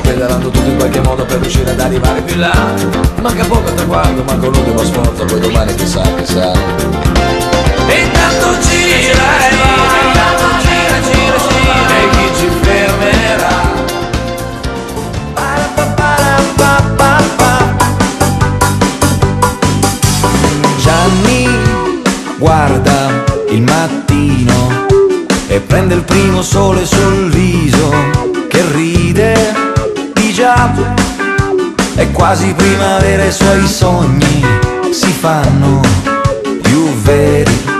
pedalando, pedalando tutto in qualche modo per riuscire ad arrivare più là. Manca poco al traguardo, manca l'ultimo sforzo, poi domani chissà, chissà. E intanto gira e va, intanto gira, gira, gira, e chi ci fermerà? Gianni guarda il mattino e prende il primo sole sul viso che ride di già. È quasi primavera e i suoi sogni si fanno più veri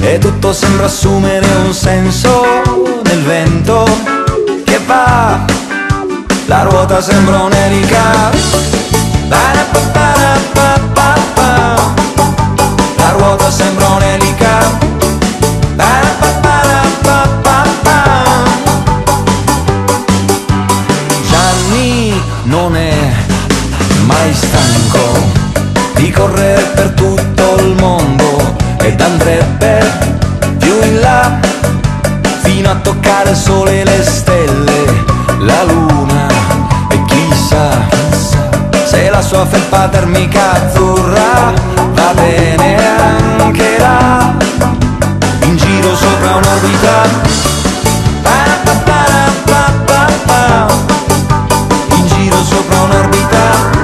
e tutto sembra assumere un senso nel vento che va. La ruota sembra un'elica, la ruota sembra un'elica. Gianni non è mai stanco di correre per tutto il mondo ed andrebbe più in là fino a toccare il sole, le stelle, la luna e chissà se la sua felpa termica azzurra va bene anche là in giro sopra un'orbita. In giro sopra un'orbita.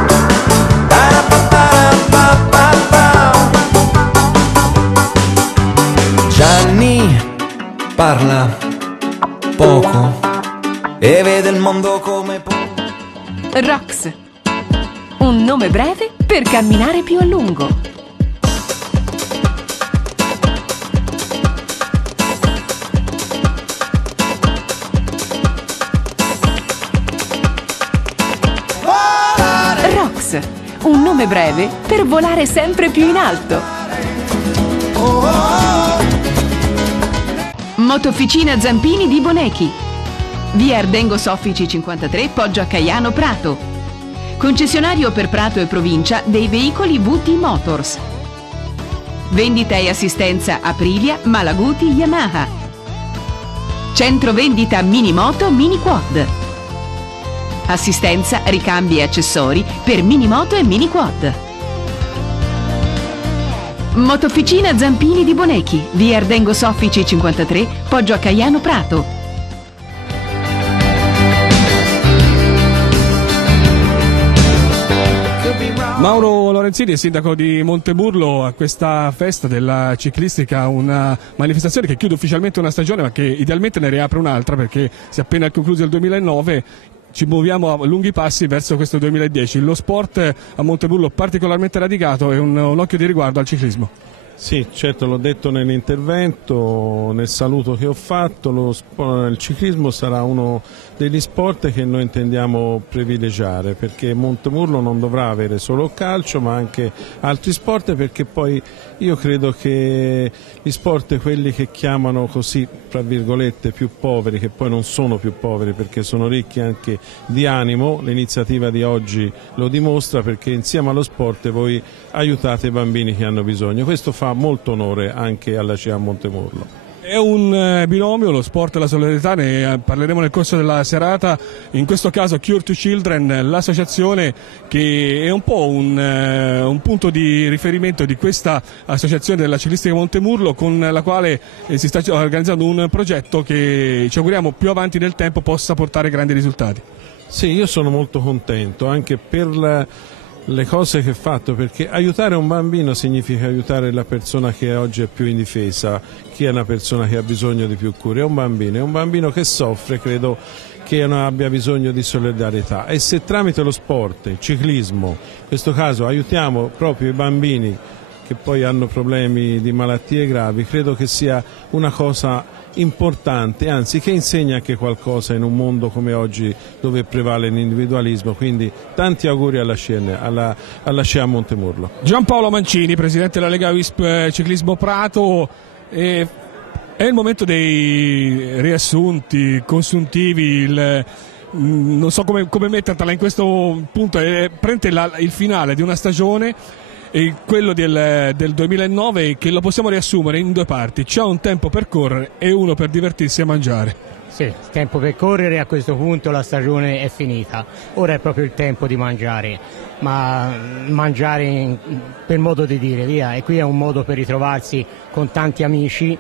Gianni parla poco e vede il mondo come può. Rox, un nome breve per camminare più a lungo. Rox, un nome breve per volare sempre più in alto. Motofficina Zampini di Bonechi, via Ardengo Soffici 53, Poggio a Caiano, Prato. Concessionario per Prato e provincia dei veicoli VT Motors. Vendita e assistenza Aprilia, Malaguti, Yamaha. Centro vendita Minimoto, Mini-Quad. Assistenza, ricambi e accessori per Minimoto e Mini-Quad. Motofficina Zampini di Bonechi, via Ardengo Soffici 53, Poggio a Caiano, Prato. Mauro Lorenzini è sindaco di Montemurlo. A questa festa della ciclistica, una manifestazione che chiude ufficialmente una stagione ma che idealmente ne riapre un'altra perché si è appena concluso il 2009. Ci muoviamo a lunghi passi verso questo 2010. Lo sport a Montemurlo particolarmente radicato e un occhio di riguardo al ciclismo. Sì, certo, l'ho detto nell'intervento, nel saluto che ho fatto, il ciclismo sarà uno degli sport che noi intendiamo privilegiare, perché Montemurlo non dovrà avere solo calcio ma anche altri sport, perché poi io credo che gli sport, quelli che chiamano così, tra virgolette, più poveri, che poi non sono più poveri perché sono ricchi anche di animo, l'iniziativa di oggi lo dimostra, perché insieme allo sport voi aiutate i bambini che hanno bisogno. Questo fa molto onore anche alla CA Montemurlo. È un binomio, lo sport e la solidarietà, ne parleremo nel corso della serata. In questo caso Cure to Children, l'associazione che è un po' un punto di riferimento di questa associazione della ciclistica Montemurlo, con la quale si sta organizzando un progetto che ci auguriamo più avanti nel tempo possa portare grandi risultati. Sì, io sono molto contento anche per le cose che ho fatto, perché aiutare un bambino significa aiutare la persona che oggi è più indifesa, chi è una persona che ha bisogno di più cure, è un bambino che soffre, credo che abbia bisogno di solidarietà, e se tramite lo sport, il ciclismo, in questo caso aiutiamo proprio i bambini che poi hanno problemi di malattie gravi, credo che sia una cosa importante, anzi che insegna anche qualcosa in un mondo come oggi dove prevale l'individualismo. Quindi tanti auguri alla CA Montemurlo. Giampaolo Mancini, presidente della Lega Wisp Ciclismo Prato. È il momento dei riassunti, consuntivi, non so come mettertela in questo punto, è il finale di una stagione quello del 2009, che lo possiamo riassumere in due parti: c'è un tempo per correre e uno per divertirsi e mangiare. Sì, il tempo per correre, a questo punto la stagione è finita, ora è proprio il tempo di mangiare, ma mangiare per modo di dire, via, e qui è un modo per ritrovarsi con tanti amici,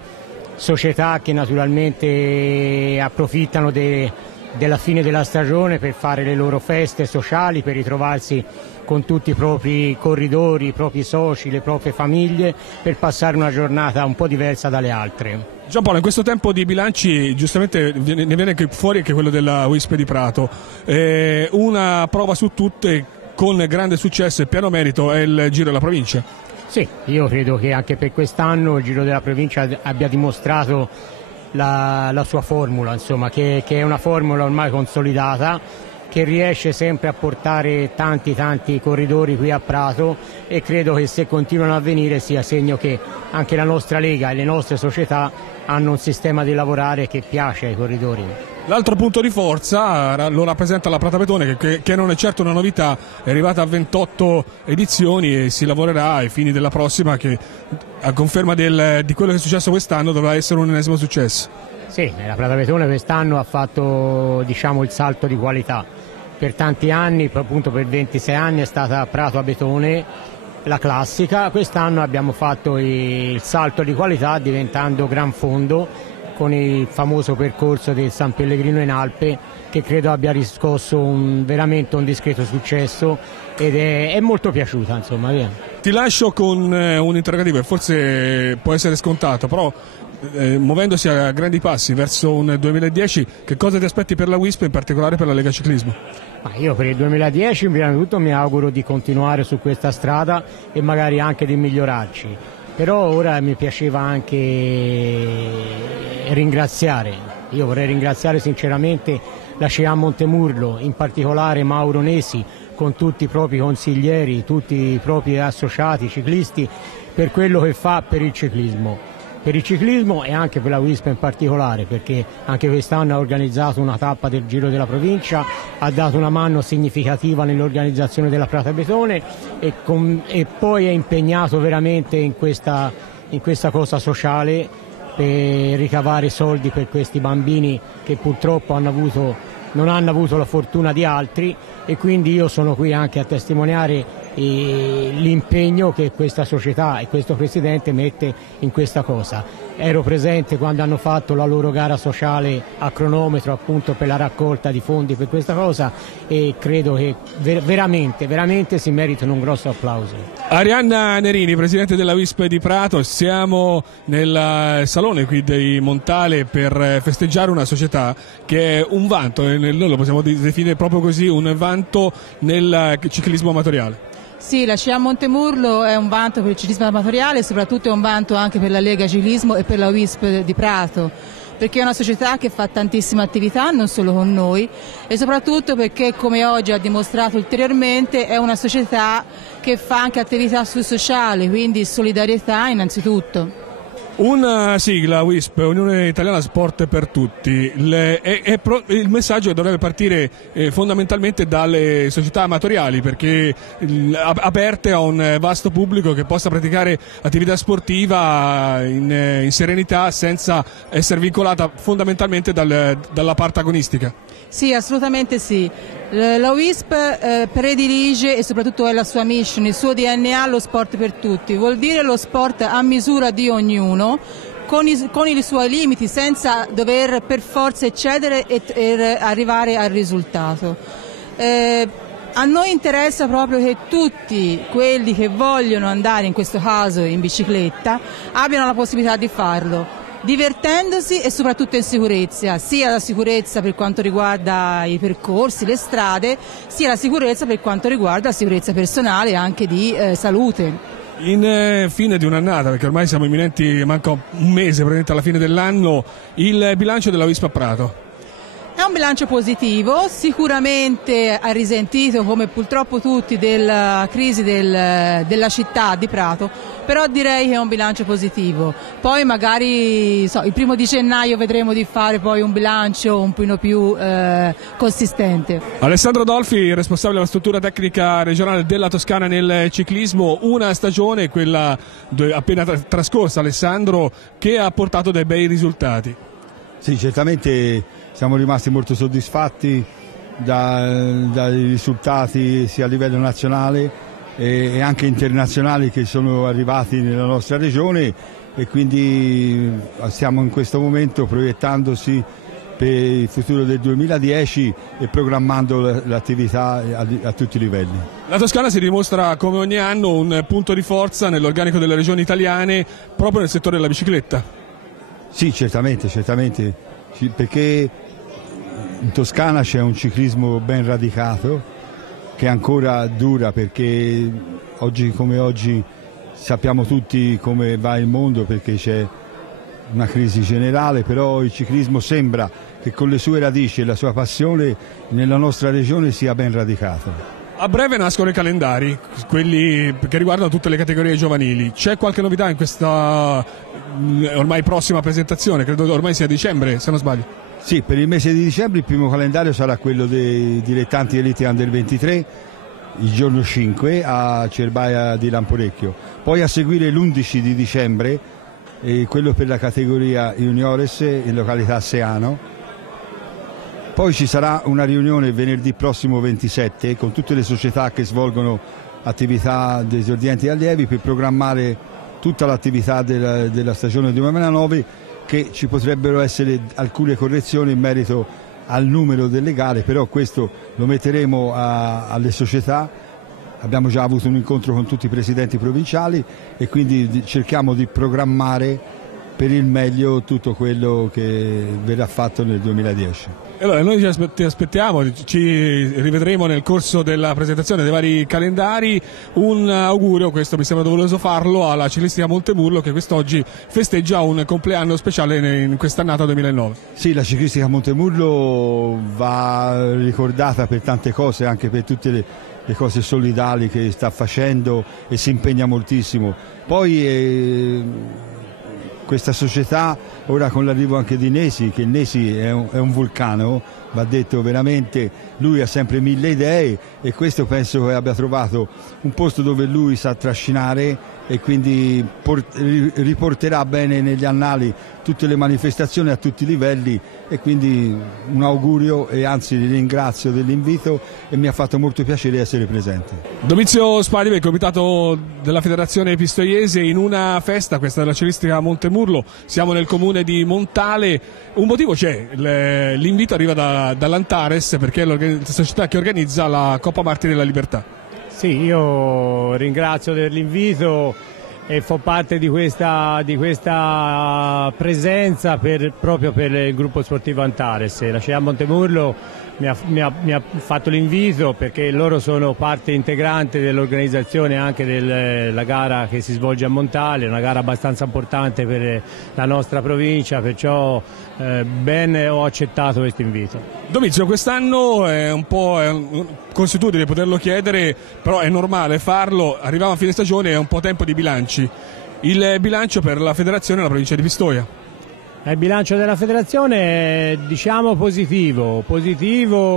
società che naturalmente approfittano della fine della stagione per fare le loro feste sociali, per ritrovarsi con tutti i propri corridori, i propri soci, le proprie famiglie, per passare una giornata un po' diversa dalle altre. Giampaolo, in questo tempo di bilanci giustamente ne viene anche fuori anche quello della Wisp di Prato, una prova su tutte con grande successo e pieno merito è il Giro della Provincia. Sì, io credo che anche per quest'anno il Giro della Provincia abbia dimostrato la sua formula, insomma, che è una formula ormai consolidata, che riesce sempre a portare tanti corridori qui a Prato, e credo che se continuano a venire sia segno che anche la nostra Lega e le nostre società hanno un sistema di lavorare che piace ai corridori. L'altro punto di forza lo rappresenta la Pratabetone, che non è certo una novità, è arrivata a 28 edizioni e si lavorerà ai fini della prossima, che a conferma di quello che è successo quest'anno dovrà essere un ennesimo successo. Sì, la Pratabetone quest'anno ha fatto, diciamo, il salto di qualità. Per tanti anni, appunto per 26 anni, è stata Prato a Betone la classica. Quest'anno abbiamo fatto il salto di qualità diventando Gran Fondo, con il famoso percorso del San Pellegrino in Alpe, che credo abbia riscosso veramente un discreto successo ed è molto piaciuta, insomma, via. Ti lascio con un interrogativo che forse può essere scontato, però muovendosi a grandi passi verso un 2010, che cosa ti aspetti per la Wisp e in particolare per la Lega Ciclismo? Io per il 2010 prima di tutto mi auguro di continuare su questa strada e magari anche di migliorarci, però ora mi piaceva anche ringraziare. Io vorrei ringraziare sinceramente la CA Montemurlo, in particolare Mauro Nesi, con tutti i propri consiglieri, tutti i propri associati ciclisti, per quello che fa per il ciclismo e anche per la Wisp in particolare, perché anche quest'anno ha organizzato una tappa del Giro della Provincia, ha dato una mano significativa nell'organizzazione della Pratabetone e poi è impegnato veramente in questa cosa sociale per ricavare soldi per questi bambini che purtroppo non hanno avuto la fortuna di altri, e quindi io sono qui anche a testimoniare l'impegno che questa società e questo presidente mette in questa cosa. Ero presente quando hanno fatto la loro gara sociale a cronometro, appunto, per la raccolta di fondi per questa cosa, e credo che veramente si meritano un grosso applauso. Arianna Nerini, presidente della Wisp di Prato, siamo nel salone qui dei Montale per festeggiare una società che è un vanto, noi lo possiamo definire proprio così, un vanto nel ciclismo amatoriale. Sì, la CA Montemurlo è un vanto per il ciclismo amatoriale e soprattutto è un vanto anche per la Lega Ciclismo e per la Wisp di Prato, perché è una società che fa tantissime attività, non solo con noi, e soprattutto perché, come oggi ha dimostrato ulteriormente, è una società che fa anche attività sul sociale, quindi solidarietà innanzitutto. Una sigla WISP, Unione Italiana Sport per Tutti, il messaggio dovrebbe partire fondamentalmente dalle società amatoriali, perché aperte a un vasto pubblico che possa praticare attività sportiva in serenità senza essere vincolata fondamentalmente dalla parte agonistica. Sì, assolutamente sì. La WISP predilige, e soprattutto è la sua mission, il suo DNA, lo sport per tutti. Vuol dire lo sport a misura di ognuno, con i suoi limiti, senza dover per forza eccedere e arrivare al risultato. A noi interessa proprio che tutti quelli che vogliono andare, in questo caso in bicicletta, abbiano la possibilità di farlo, divertendosi e soprattutto in sicurezza, sia la sicurezza per quanto riguarda i percorsi, le strade, sia la sicurezza per quanto riguarda la sicurezza personale e anche di salute. In fine di un'annata, perché ormai siamo imminenti, manca un mese praticamente alla fine dell'anno, il bilancio della Wisp a Prato? È un bilancio positivo, sicuramente ha risentito, come purtroppo tutti, della crisi della città di Prato, però direi che è un bilancio positivo. Poi magari il 1° di gennaio vedremo di fare poi un bilancio un po' più consistente. Alessandro Dolfi, responsabile della struttura tecnica regionale della Toscana nel ciclismo, una stagione, quella appena trascorsa, Alessandro, che ha portato dei bei risultati. Sì, certamente siamo rimasti molto soddisfatti dai risultati sia a livello nazionale e anche internazionali che sono arrivati nella nostra regione, e quindi stiamo in questo momento proiettandosi per il futuro del 2010 e programmando l'attività a tutti i livelli. La Toscana si dimostra come ogni anno un punto di forza nell'organico delle regioni italiane proprio nel settore della bicicletta. Sì, certamente, perché in Toscana c'è un ciclismo ben radicato che ancora dura, perché oggi come oggi sappiamo tutti come va il mondo, perché c'è una crisi generale, però il ciclismo sembra che con le sue radici e la sua passione nella nostra regione sia ben radicato. A breve nascono i calendari, quelli che riguardano tutte le categorie giovanili. C'è qualche novità in questa ormai prossima presentazione? Credo ormai sia dicembre, se non sbaglio. Sì, per il mese di dicembre il primo calendario sarà quello dei dilettanti Elite Under 23, il giorno 5 a Cerbaia di Lamporecchio. Poi a seguire l'11 di dicembre, quello per la categoria Juniores in località Seano. Poi ci sarà una riunione venerdì prossimo 27 con tutte le società che svolgono attività di esordienti e allievi per programmare tutta l'attività della stagione 2009, che ci potrebbero essere alcune correzioni in merito al numero delle gare, però questo lo metteremo alle società. Abbiamo già avuto un incontro con tutti i presidenti provinciali e quindi cerchiamo di programmare per il meglio tutto quello che verrà fatto nel 2010. Allora, noi ti aspettiamo, ci rivedremo nel corso della presentazione dei vari calendari. Un augurio, questo mi sembra doveroso farlo, alla Ciclistica Montemurlo, che quest'oggi festeggia un compleanno speciale in quest'annata 2009. Sì, la Ciclistica Montemurlo va ricordata per tante cose, anche per tutte le cose solidali che sta facendo e si impegna moltissimo. Poi questa società, ora con l'arrivo anche di Nesi, che Nesi è un vulcano, va detto veramente, lui ha sempre 1000 idee e questo penso che abbia trovato un posto dove lui sa trascinare e quindi riporterà bene negli annali tutte le manifestazioni a tutti i livelli, e quindi un augurio e anzi li ringrazio dell'invito e mi ha fatto molto piacere essere presente. Domizio Spadive, il comitato della Federazione Pistoiese, in una festa, questa della Ciclistica Montemurlo, siamo nel comune di Montale. Un motivo c'è, l'invito arriva dall'Antares, perché è la società che organizza la Coppa Martiri della Libertà. Sì, io ringrazio dell'invito e fa parte di questa presenza proprio per il gruppo sportivo Antares. La CEA Montemurlo mi ha fatto l'invito perché loro sono parte integrante dell'organizzazione anche della gara che si svolge a Montale, una gara abbastanza importante per la nostra provincia, perciò ben ho accettato questo invito. Domizio, quest'anno è un po' consuetudine poterlo chiedere, però è normale farlo, arriviamo a fine stagione, è un po' tempo di bilanci. Il bilancio per la federazione e la provincia di Pistoia? Il bilancio della federazione è, diciamo, positivo,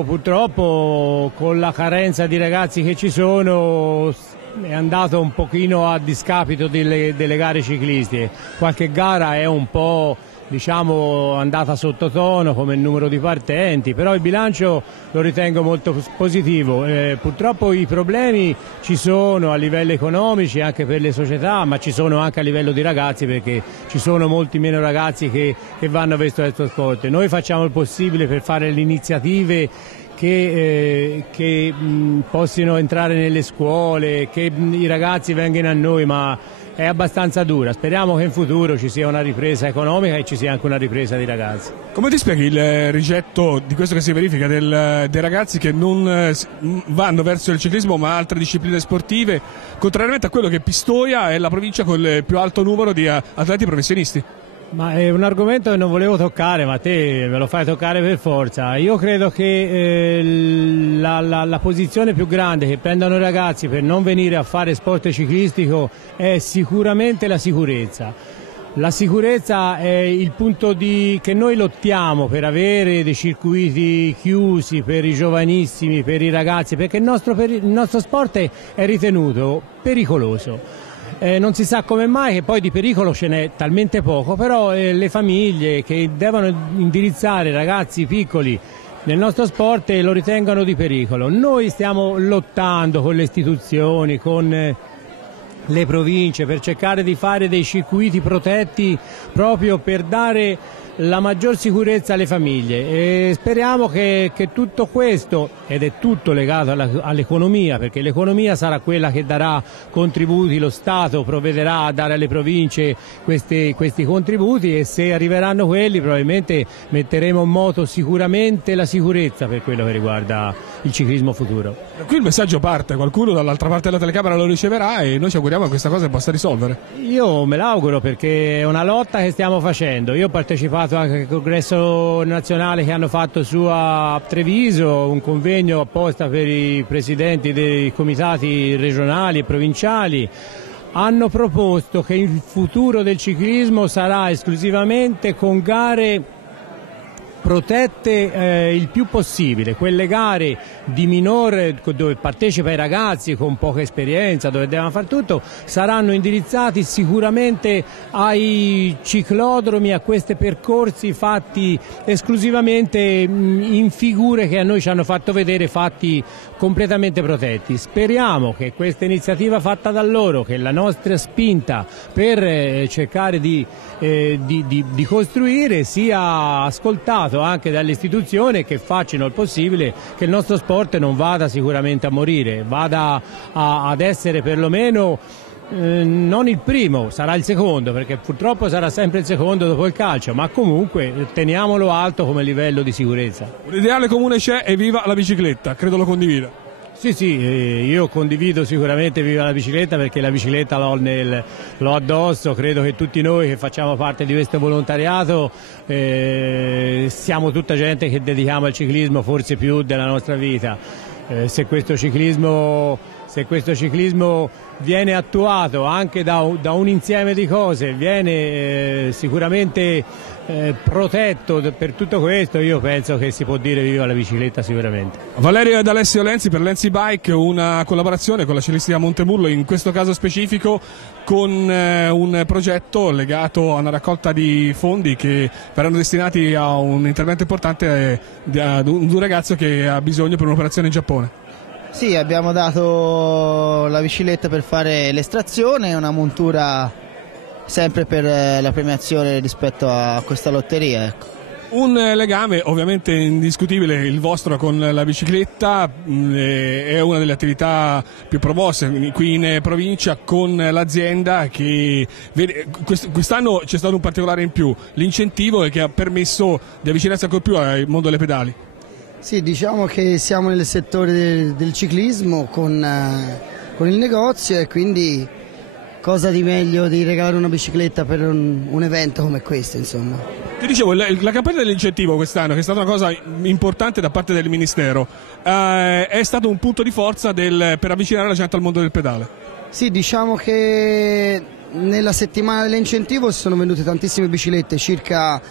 purtroppo con la carenza di ragazzi che ci sono è andato un pochino a discapito delle gare ciclistiche. Qualche gara è un po', diciamo, andata sottotono come il numero di partenti, però il bilancio lo ritengo molto positivo. Purtroppo i problemi ci sono a livello economici anche per le società, ma ci sono anche a livello di ragazzi, perché ci sono molti meno ragazzi che vanno verso questo sport. Noi facciamo il possibile per fare le iniziative che possano entrare nelle scuole, che i ragazzi vengano a noi, ma è abbastanza dura. Speriamo che in futuro ci sia una ripresa economica e ci sia anche una ripresa di ragazzi. Come ti spieghi il rigetto di questo che si verifica dei ragazzi che non vanno verso il ciclismo ma altre discipline sportive, contrariamente a quello che Pistoia è la provincia con il più alto numero di atleti professionisti? Ma è un argomento che non volevo toccare, ma te me lo fai toccare per forza. Io credo che la posizione più grande che prendono i ragazzi per non venire a fare sport ciclistico è sicuramente la sicurezza. La sicurezza è il punto che noi lottiamo per avere dei circuiti chiusi per i giovanissimi, per i ragazzi, perché il nostro sport è ritenuto pericoloso. Non si sa come mai, che poi di pericolo ce n'è talmente poco, però le famiglie che devono indirizzare ragazzi piccoli nel nostro sport lo ritengono di pericolo. Noi stiamo lottando con le istituzioni, con le province, per cercare di fare dei circuiti protetti proprio per dare la maggior sicurezza alle famiglie, e speriamo che tutto questo, ed è tutto legato all'economia, perché l'economia sarà quella che darà contributi, lo Stato provvederà a dare alle province questi contributi, e se arriveranno quelli probabilmente metteremo in moto sicuramente la sicurezza per quello che riguarda il ciclismo futuro. Qui il messaggio parte, qualcuno dall'altra parte della telecamera lo riceverà e noi ci auguriamo che questa cosa possa risolvere. Io me l'auguro, perché è una lotta che stiamo facendo. Io ho partecipato anche al congresso nazionale che hanno fatto su a Treviso, un convegno apposta per i presidenti dei comitati regionali e provinciali. Hanno proposto che il futuro del sarà esclusivamente con gare protette il più possibile, quelle gare di minore dove partecipa i ragazzi con poca esperienza, dove devono fare tutto, saranno indirizzati sicuramente ai ciclodromi, a questi percorsi fatti esclusivamente in figure che a noi ci hanno fatto vedere, fatti completamente protetti. Speriamo che questa iniziativa fatta da loro, che la nostra spinta per cercare di costruire, sia ascoltato anche dalle istituzioni, che facciano il possibile che il nostro sport non vada sicuramente a morire, vada ad essere perlomeno non il primo, sarà il secondo, perché purtroppo sarà sempre il secondo dopo il calcio, ma comunque teniamolo alto come livello di sicurezza. Un ideale comune c'è, e viva la bicicletta, credo lo condivida. Sì, io condivido sicuramente viva la bicicletta, perché la bicicletta l'ho addosso. Credo che tutti noi che facciamo parte di questo volontariato siamo tutta gente che dedichiamo al ciclismo forse più della nostra vita. Se questo ciclismo viene attuato anche da un insieme di cose, viene sicuramente protetto per tutto questo, io penso che si può dire viva la bicicletta sicuramente. Valerio ed Alessio Lenzi per Lenzi Bike, una collaborazione con la Ciclistica Montemurlo, in questo caso specifico con un progetto legato a una raccolta di fondi che verranno destinati a un intervento importante ad un ragazzo che ha bisogno per un'operazione in Giappone. Sì, abbiamo dato la bicicletta per fare l'estrazione e una montura sempre per la premiazione rispetto a questa lotteria, ecco. Un legame ovviamente indiscutibile il vostro con la bicicletta, è una delle attività più promosse qui in provincia, con l'azienda che vede, quest'anno c'è stato un particolare in più, l'incentivo che ha permesso di avvicinarsi ancora più al mondo delle pedali. Sì, diciamo che siamo nel settore del ciclismo con il negozio, e quindi cosa di meglio di regalare una bicicletta per un evento come questo, insomma. Ti dicevo, la campagna dell'incentivo quest'anno, che è stata una cosa importante da parte del Ministero, è stato un punto di forza per avvicinare la gente al mondo del pedale. Sì, diciamo che nella settimana dell'incentivo si sono vendute tantissime biciclette, circa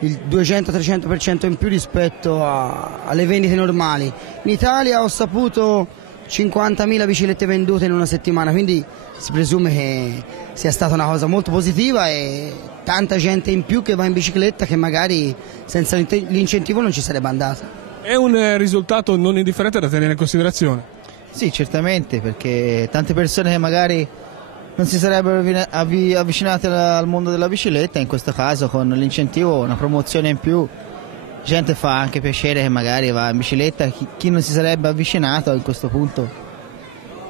il 200-300% in più rispetto alle vendite normali. In Italia ho saputo 50.000 biciclette vendute in una settimana, quindi si presume che sia stata una cosa molto positiva e tanta gente in più che va in bicicletta che magari senza l'incentivo non ci sarebbe andata. È un risultato non indifferente da tenere in considerazione? Sì, certamente, perché tante persone che magari non si sarebbero avvicinate al mondo della bicicletta, in questo caso con l'incentivo, una promozione in più, gente fa anche piacere che magari va in bicicletta, chi non si sarebbe avvicinato a questo punto.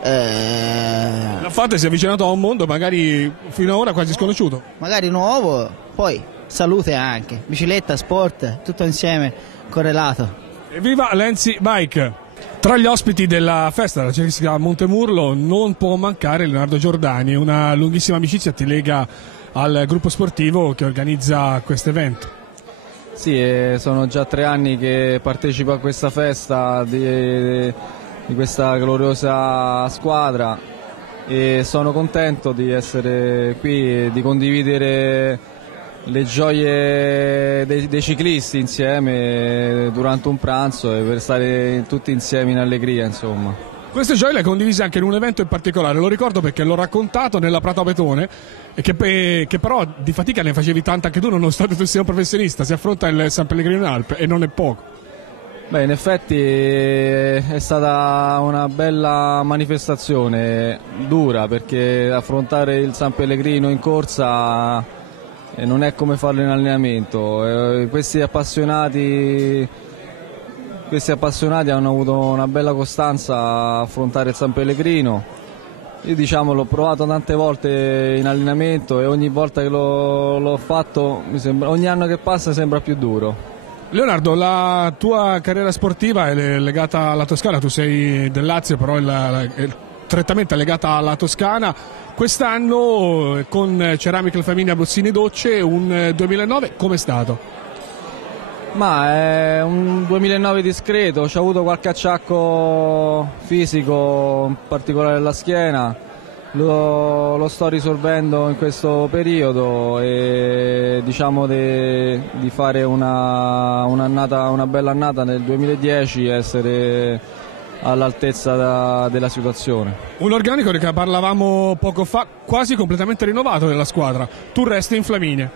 La fate, si è avvicinato a un mondo magari fino ad ora quasi sconosciuto. Magari nuovo, poi salute anche, bicicletta, sport, tutto insieme, correlato. E viva Lenzi Bike! Tra gli ospiti della festa della Ciclistica Montemurlo non può mancare Leonardo Giordani, una lunghissima amicizia ti lega al gruppo sportivo che organizza questo evento. Sì, sono già 3 anni che partecipo a questa festa di questa gloriosa squadra e sono contento di essere qui e di condividere le gioie dei ciclisti insieme durante un pranzo e per stare tutti insieme in allegria, insomma. Queste gioie le hai condivise anche in un evento in particolare, lo ricordo perché l'ho raccontato nella Prato a Betone, e che però di fatica ne facevi tanta anche tu, nonostante tu sia un professionista. Si affronta il San Pellegrino in Alpe e non è poco. Beh, in effetti è stata una bella manifestazione, dura, perché affrontare il San Pellegrino in corsa non è come farlo in allenamento. Questi appassionati hanno avuto una bella costanza a affrontare il San Pellegrino. Io l'ho provato tante volte in allenamento e ogni volta che l'ho fatto, ogni anno che passa sembra più duro. Leonardo, la tua carriera sportiva è legata alla Toscana, tu sei del Lazio, però è strettamente legata alla Toscana. Quest'anno con Ceramica Flaminia Abruzzini Docce, un 2009, com'è stato? Ma è un 2009 discreto, c'ho avuto qualche acciacco fisico, in particolare alla schiena, lo sto risolvendo in questo periodo e di fare una bella annata nel 2010 e essere all'altezza della situazione. Un organico di cui parlavamo poco fa, quasi completamente rinnovato della squadra, tu resti in Flaminia.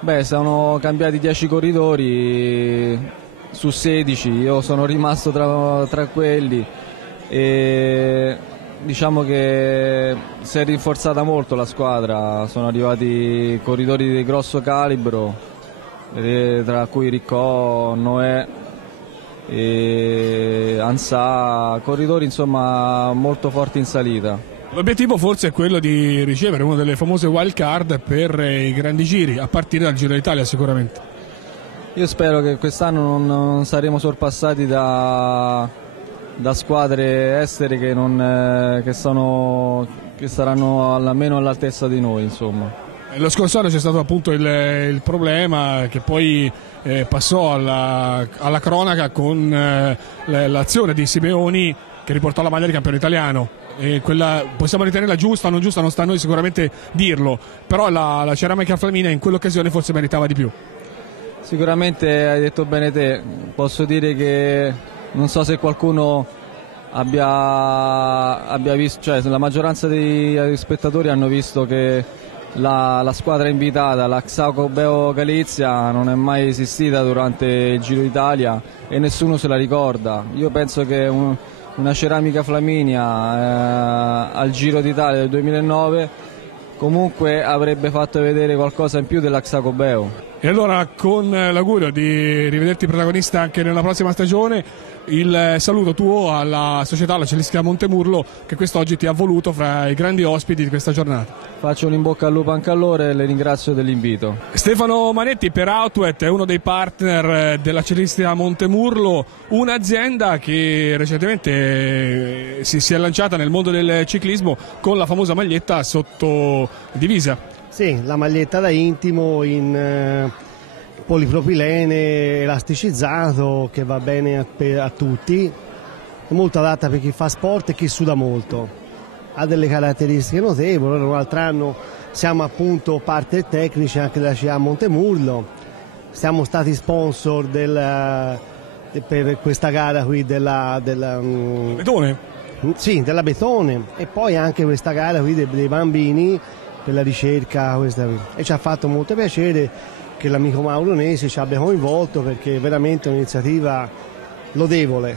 Beh, sono cambiati 10 corridori su 16, io sono rimasto tra quelli e che si è rinforzata molto la squadra, sono arrivati corridori di grosso calibro, tra cui Riccò, Noè e Ansà, corridori insomma molto forti in salita. L'obiettivo forse è quello di ricevere una delle famose wild card per i grandi giri, a partire dal Giro d'Italia sicuramente. Io spero che quest'anno non saremo sorpassati da squadre estere che saranno almeno all'altezza di noi, insomma. Lo scorso anno c'è stato appunto il problema che poi passò alla cronaca con l'azione di Simeoni che riportò la maglia di campione italiano. E quella possiamo ritenerla giusta o non giusta, non sta a noi sicuramente dirlo, però la Ceramica Flaminia in quell'occasione forse meritava di più. Sicuramente hai detto bene te, posso dire che non so se qualcuno abbia visto, cioè la maggioranza degli spettatori hanno visto che la squadra invitata, la Xacobeo Galizia, non è mai esistita durante il Giro d'Italia e nessuno se la ricorda. Io penso che una Ceramica Flaminia al Giro d'Italia del 2009 comunque avrebbe fatto vedere qualcosa in più della Xacobeo. E allora, con l'augurio di rivederti protagonista anche nella prossima stagione, il saluto tuo alla società, la Ciclistica Montemurlo, che quest'oggi ti ha voluto fra i grandi ospiti di questa giornata. Faccio un in bocca al lupo anche a loro e le ringrazio dell'invito. Stefano Manetti per Outwet è uno dei partner della Ciclistica Montemurlo, un'azienda che recentemente si è lanciata nel mondo del ciclismo con la famosa maglietta sotto divisa. Sì, la maglietta da intimo in polipropilene elasticizzato che va bene a tutti, è molto adatta per chi fa sport e chi suda molto, ha delle caratteristiche notevoli. Un altro anno siamo appunto partner tecnici anche della CA Montemurlo, siamo stati sponsor per questa gara qui della Betone? Sì, della Betone, e poi anche questa gara qui dei bambini per la ricerca questa qui. E ci ha fatto molto piacere che l'amico Mauro Nesi ci abbia coinvolto, perché è veramente un'iniziativa lodevole.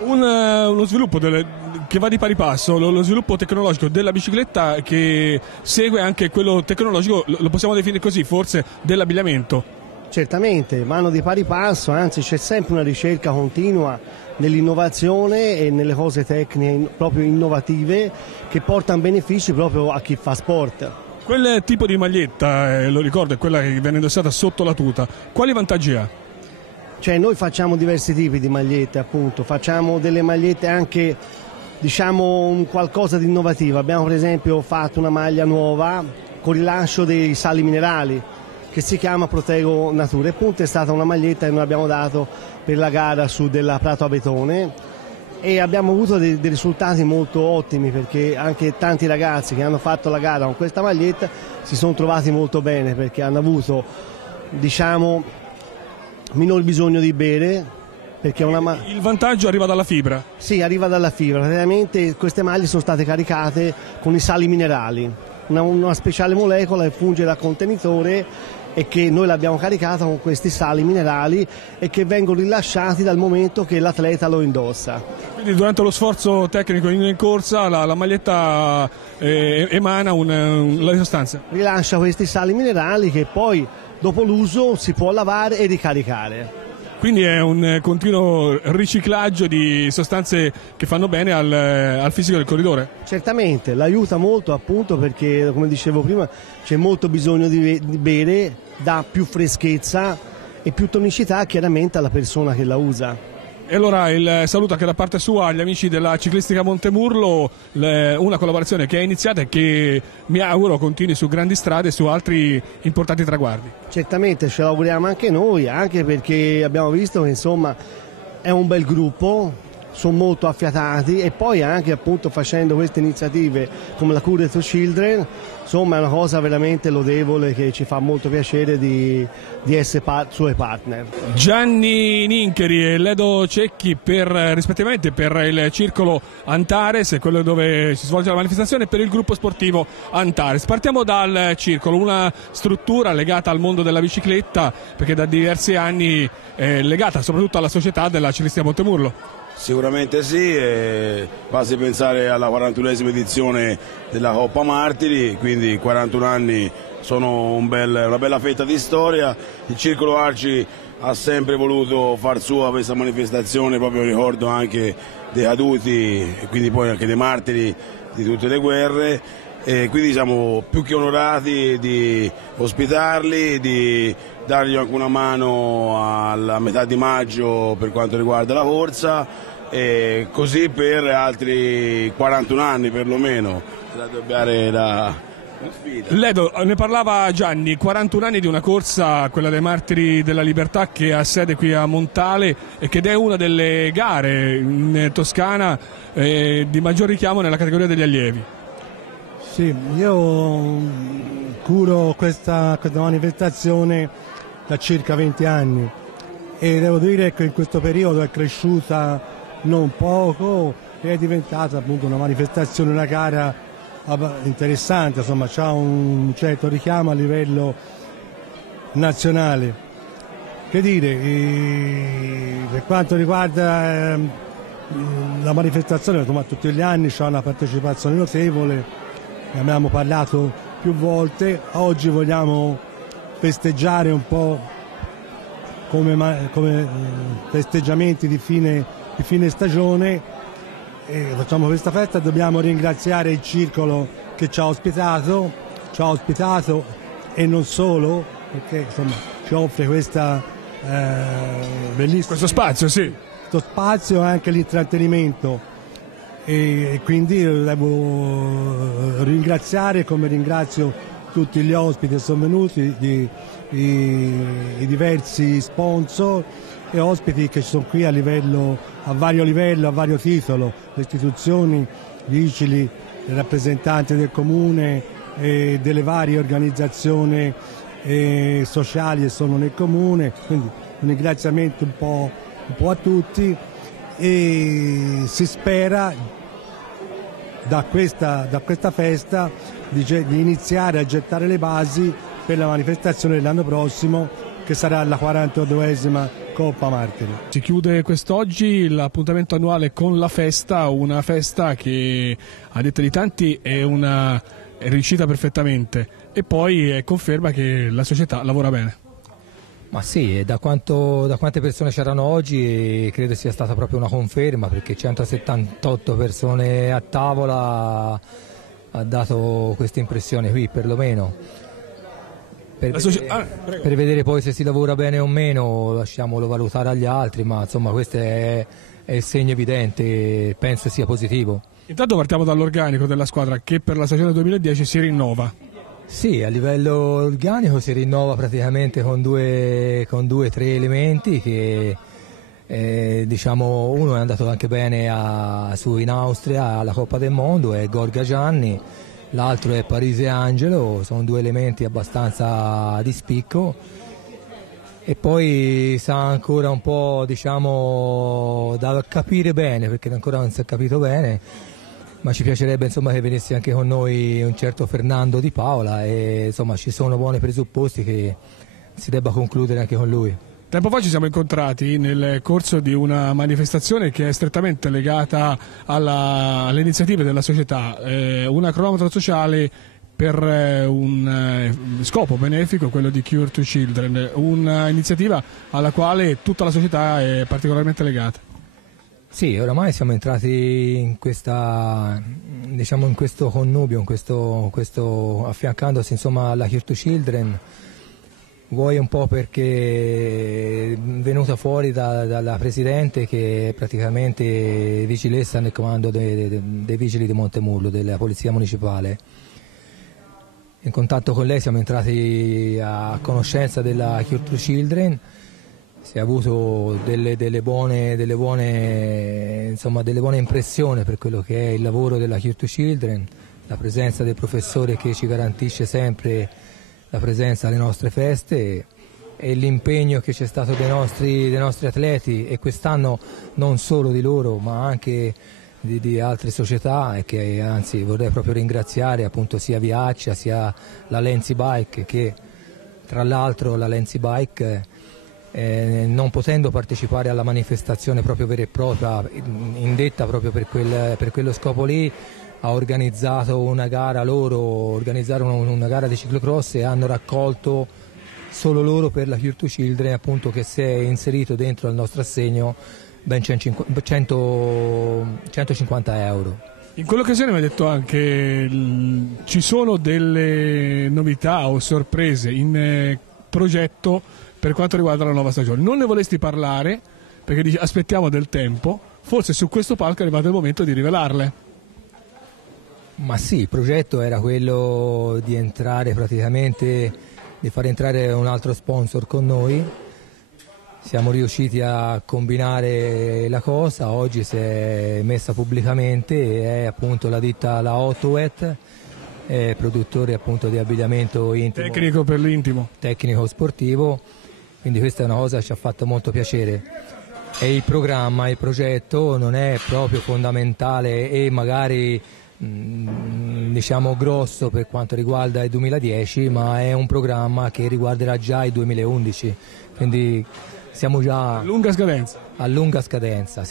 Uno sviluppo che va di pari passo, lo sviluppo tecnologico della bicicletta che segue anche quello tecnologico, lo possiamo definire così forse, dell'abbigliamento. Certamente, vanno di pari passo, anzi c'è sempre una ricerca continua nell'innovazione e nelle cose tecniche proprio innovative che portano benefici proprio a chi fa sport. Quel tipo di maglietta, lo ricordo, è quella che viene indossata sotto la tuta, quali vantaggi ha? Cioè noi facciamo diversi tipi di magliette, appunto, facciamo delle magliette anche, diciamo, qualcosa di innovativo. Abbiamo per esempio fatto una maglia nuova con il rilascio dei sali minerali, che si chiama Protego Natura, e appunto è stata una maglietta che noi abbiamo dato per la gara su della Prato Abetone, e abbiamo avuto dei risultati molto ottimi, perché anche tanti ragazzi che hanno fatto la gara con questa maglietta si sono trovati molto bene, perché hanno avuto, diciamo, minor bisogno di bere, perché il vantaggio arriva dalla fibra? Sì, arriva dalla fibra. Praticamente queste maglie sono state caricate con i sali minerali, una speciale molecola che funge da contenitore, e che noi l'abbiamo caricata con questi sali minerali e che vengono rilasciati dal momento che l'atleta lo indossa. Quindi durante lo sforzo tecnico in corsa la maglietta emana la sostanza? Rilascia questi sali minerali che poi dopo l'uso si può lavare e ricaricare. Quindi è un continuo riciclaggio di sostanze che fanno bene al fisico del corridore? Certamente, l'aiuta molto, appunto perché, come dicevo prima, c'è molto bisogno di bere, dà più freschezza e più tonicità chiaramente alla persona che la usa. E allora il saluto anche da parte sua agli amici della Ciclistica Montemurlo, una collaborazione che è iniziata e che mi auguro continui su grandi strade e su altri importanti traguardi. Certamente ce l'auguriamo anche noi, anche perché abbiamo visto che insomma è un bel gruppo, sono molto affiatati, e poi anche appunto facendo queste iniziative come la Cure to Children, insomma è una cosa veramente lodevole che ci fa molto piacere di essere suoi partner. Gianni Nincheri e Ledo Cecchi rispettivamente per il circolo Antares, quello dove si svolge la manifestazione, e per il gruppo sportivo Antares. Partiamo dal circolo, una struttura legata al mondo della bicicletta, perché da diversi anni è legata soprattutto alla società della Ciclistica Montemurlo. Sicuramente sì, basti pensare alla 41esima edizione della Coppa Martiri, quindi 41 anni sono una bella fetta di storia. Il Circolo Arci ha sempre voluto far sua questa manifestazione, proprio in ricordo anche dei caduti e quindi poi anche dei martiri di tutte le guerre, e quindi siamo più che onorati di ospitarli, di dargli anche una mano alla metà di maggio per quanto riguarda la corsa, e così per altri 41 anni perlomeno. Ledo, ne parlava Gianni, 41 anni di una corsa, quella dei Martiri della Libertà, che ha sede qui a Montale e che è una delle gare in Toscana di maggior richiamo nella categoria degli allievi. Sì, io curo questa manifestazione da circa 20 anni e devo dire che in questo periodo è cresciuta non poco e è diventata appunto una manifestazione, una gara interessante, insomma c'ha un certo richiamo a livello nazionale. Che dire, per quanto riguarda la manifestazione, insomma tutti gli anni c'è una partecipazione notevole, ne abbiamo parlato più volte. Oggi vogliamo festeggiare un po' come festeggiamenti di fine stagione, facciamo questa festa. Dobbiamo ringraziare il circolo che ci ha ospitato e non solo, perché insomma ci offre questa bellissima, questo spazio, sì, questo spazio e anche l'intrattenimento, e quindi devo ringraziare, come ringrazio tutti gli ospiti che sono venuti, i diversi sponsor e ospiti che sono qui a vario livello, a vario titolo, le istituzioni, gli ICILI, i rappresentanti del comune e delle varie organizzazioni sociali che sono nel comune, quindi un ringraziamento un po' a tutti, e si spera da questa festa di iniziare a gettare le basi per la manifestazione dell'anno prossimo, che sarà la 42esima Coppa Martiri. Si chiude quest'oggi l'appuntamento annuale con la festa, una festa che a detta di tanti è riuscita perfettamente, e poi conferma che la società lavora bene. Ma sì, da quante persone c'erano oggi credo sia stata proprio una conferma, perché 178 persone a tavola ha dato questa impressione qui perlomeno. Per vedere poi se si lavora bene o meno lasciamolo valutare agli altri, ma insomma questo è il segno evidente, penso sia positivo. Intanto partiamo dall'organico della squadra, che per la stagione 2010 si rinnova. Sì, a livello organico si rinnova praticamente con due o tre elementi che diciamo, uno è andato anche bene in Austria alla Coppa del Mondo, è Gorga Gianni, l'altro è Parise Angelo, sono due elementi abbastanza di spicco. E poi sa ancora un po', diciamo, da capire bene, perché ancora non si è capito bene, ma ci piacerebbe insomma che venisse anche con noi un certo Fernando Di Paola e insomma ci sono buoni presupposti che si debba concludere anche con lui. Tempo fa ci siamo incontrati nel corso di una manifestazione che è strettamente legata alle iniziative della società, una cronometro sociale per un scopo benefico, quello di Cure to Children, un'iniziativa alla quale tutta la società è particolarmente legata. Sì, oramai siamo entrati in in questo connubio, in questo affiancandosi insomma alla Cure to Children, vuoi un po' perché è venuta fuori dalla Presidente che è praticamente vigilessa nel comando dei Vigili di Montemurlo, della Polizia Municipale. In contatto con lei siamo entrati a conoscenza della Cure to Children, si è avuto delle buone impressioni per quello che è il lavoro della Cure to Children, la presenza del professore che ci garantisce sempre la presenza alle nostre feste e l'impegno che c'è stato dei nostri atleti, e quest'anno non solo di loro ma anche di altre società, e che anzi vorrei proprio ringraziare appunto sia Viaccia sia la Lenzi Bike, che tra l'altro la Lenzi Bike non potendo partecipare alla manifestazione proprio vera e propria indetta proprio per quello scopo lì, ha organizzato una gara, organizzarono una gara di ciclocross e hanno raccolto solo loro per la Cure to Children, appunto, che si è inserito dentro al nostro assegno ben 150 euro. In quell'occasione mi ha detto anche ci sono delle novità o sorprese in progetto per quanto riguarda la nuova stagione. Non ne volesti parlare perché dici aspettiamo del tempo, forse su questo palco è arrivato il momento di rivelarle. Ma sì, il progetto era quello di far entrare un altro sponsor con noi. Siamo riusciti a combinare la cosa, oggi si è messa pubblicamente, è appunto la ditta La Otowet, è produttore appunto di abbigliamento intimo. Tecnico per l'intimo. Tecnico sportivo, quindi questa è una cosa che ci ha fatto molto piacere. E il progetto non è proprio fondamentale e magari diciamo grosso per quanto riguarda il 2010, ma è un programma che riguarderà già il 2011, quindi siamo già a lunga scadenza. A lunga scadenza.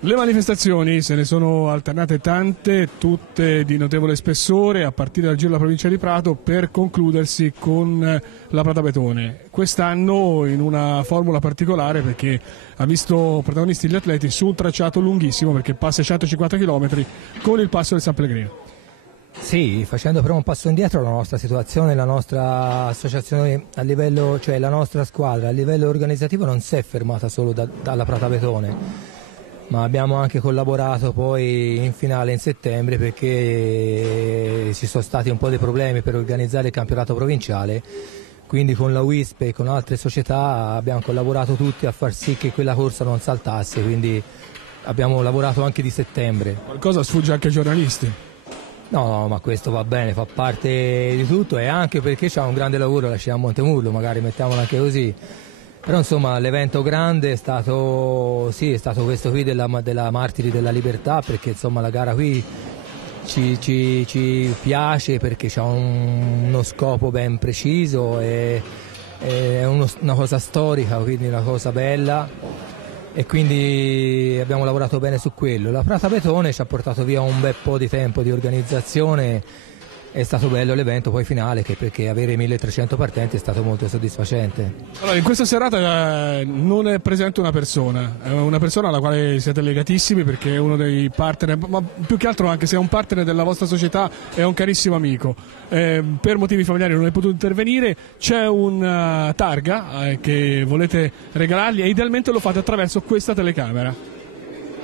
Le manifestazioni se ne sono alternate tante, tutte di notevole spessore, a partire dal Giro della provincia di Prato, per concludersi con la Pratabetone. Quest'anno in una formula particolare, perché ha visto protagonisti gli atleti su un tracciato lunghissimo, perché passa i 150 km con il passo del San Pellegrino. Sì, facendo però un passo indietro, la nostra situazione, la nostra associazione a livello, cioè la nostra squadra a livello organizzativo non si è fermata solo dalla Pratabetone, ma abbiamo anche collaborato poi in finale in settembre, perché ci sono stati un po' dei problemi per organizzare il campionato provinciale, quindi con la WISP e con altre società abbiamo collaborato tutti a far sì che quella corsa non saltasse, quindi abbiamo lavorato anche di settembre. Qualcosa sfugge anche ai giornalisti. No, ma questo va bene, fa parte di tutto, e anche perché c'è un grande lavoro la scia a Montemurlo, magari mettiamolo anche così. Però insomma l'evento grande è stato questo qui della Martiri della Libertà, perché insomma la gara qui ci piace perché c'ha uno scopo ben preciso, è una cosa storica, quindi una cosa bella. E quindi abbiamo lavorato bene su quello. La Pratabetone ci ha portato via un bel po' di tempo di organizzazione, è stato bello l'evento poi finale, perché avere 1300 partenti è stato molto soddisfacente. Allora, in questa serata non è presente una persona alla quale siete legatissimi, perché è uno dei partner, ma più che altro, anche se è un partner della vostra società, è un carissimo amico. Per motivi familiari non è potuto intervenire, c'è una targa che volete regalargli, e idealmente lo fate attraverso questa telecamera.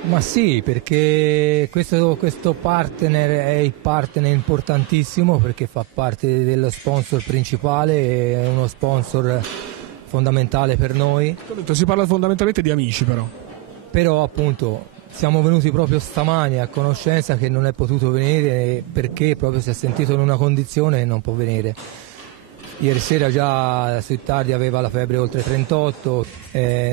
Ma sì, perché questo partner è il partner importantissimo, perché fa parte dello sponsor principale, è uno sponsor fondamentale per noi. Si parla fondamentalmente di amici Però appunto siamo venuti proprio stamani a conoscenza che non è potuto venire perché proprio si è sentito in una condizione e non può venire. Ieri sera già sul tardi aveva la febbre oltre 38,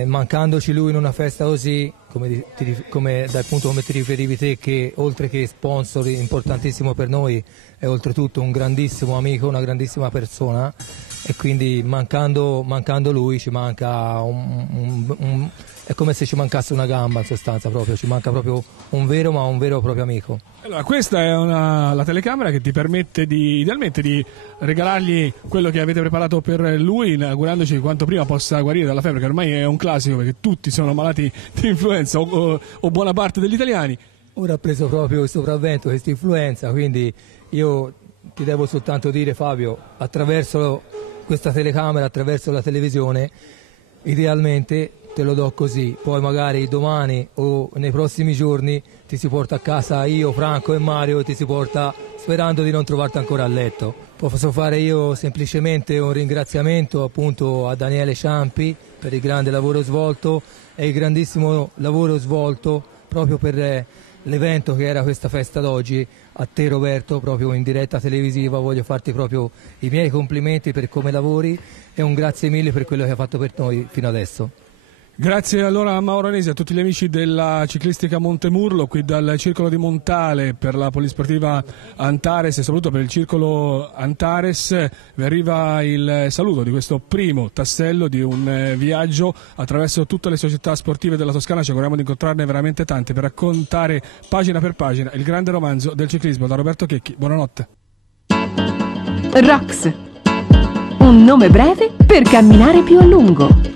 mancandoci lui in una festa così, dal punto come ti riferivi te, che oltre che sponsor importantissimo per noi è oltretutto un grandissimo amico, una grandissima persona, e quindi mancando lui ci manca è come se ci mancasse una gamba, in sostanza, proprio ci manca proprio un vero e proprio amico. Allora, questa è la telecamera che ti permette idealmente di regalargli quello che avete preparato per lui, augurandoci quanto prima possa guarire dalla febbre, che ormai è un classico perché tutti sono malati di influenza o buona parte degli italiani. Ora ha preso proprio il sopravvento questa influenza, quindi io ti devo soltanto dire, Fabio, attraverso questa telecamera, attraverso la televisione, idealmente te lo do così, poi magari domani o nei prossimi giorni ti si porta a casa io, Franco e Mario, ti si porta sperando di non trovarti ancora a letto. Posso fare io semplicemente un ringraziamento appunto a Daniele Ciampi per il grande lavoro svolto e il grandissimo lavoro svolto proprio per l'evento che era questa festa d'oggi. A te Roberto, proprio in diretta televisiva, voglio farti proprio i miei complimenti per come lavori e un grazie mille per quello che hai fatto per noi fino adesso. Grazie allora a Mauro Anesi, a tutti gli amici della ciclistica Montemurlo, qui dal Circolo di Montale per la Polisportiva Antares e soprattutto per il Circolo Antares. Vi arriva il saluto di questo primo tassello di un viaggio attraverso tutte le società sportive della Toscana. Ci auguriamo di incontrarne veramente tante per raccontare pagina per pagina il grande romanzo del ciclismo. Da Roberto Checchi, buonanotte. ROX, un nome breve per camminare più a lungo.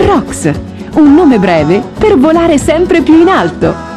ROX, un nome breve per volare sempre più in alto.